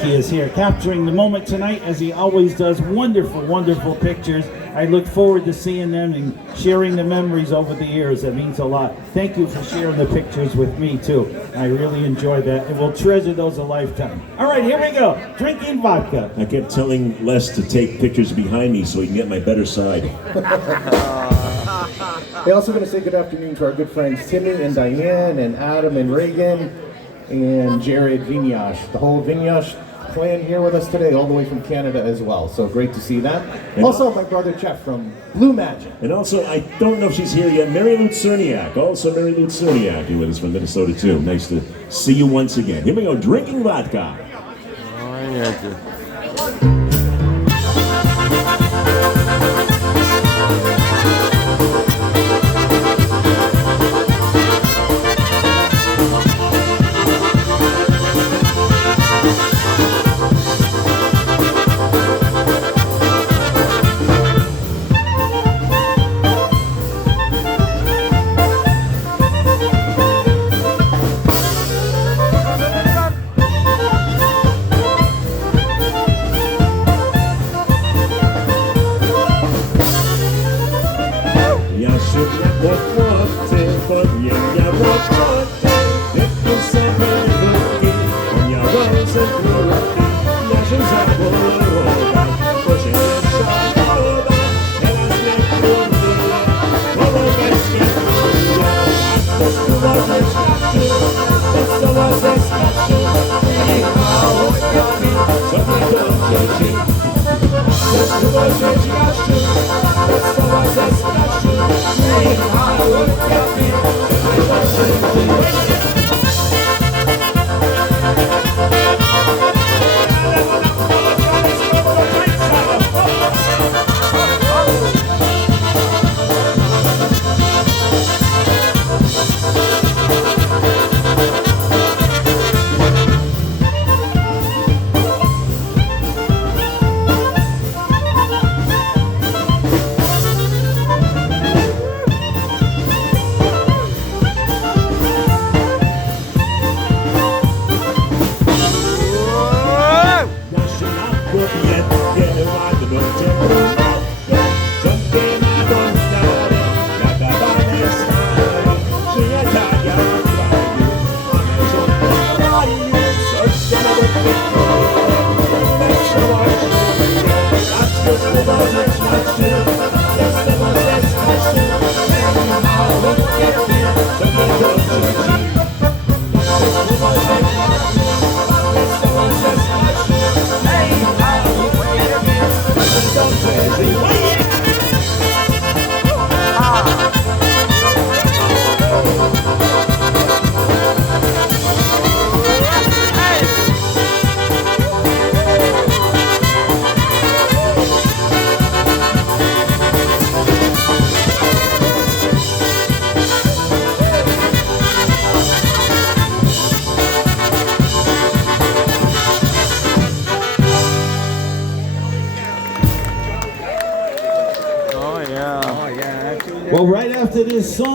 Polisky is here, capturing the moment tonight as he always does. Wonderful, wonderful pictures. I look forward to seeing them and sharing the memories over the years. That means a lot. Thank you for sharing the pictures with me too. I really enjoyed that, and we'll treasure those a lifetime. All right, here we go. Drinking vodka. I kept telling Les to take pictures behind me so he can get my better side. Hey, also going to say good afternoon to our good friends Timmy and Diane and Adam and Reagan and Jared Vignash. The whole Vignash clan here with us today, all the way from Canada as well. So great to see them. And also, my brother Jeff from Blue Magic. And also, I don't know if she's here yet, Mary Lou Cerniak. Also, Mary Lou Cerniak here with us from Minnesota, too. Nice to see you once again. Here we go, drinking vodka. Oh, yeah. Well, right after this song.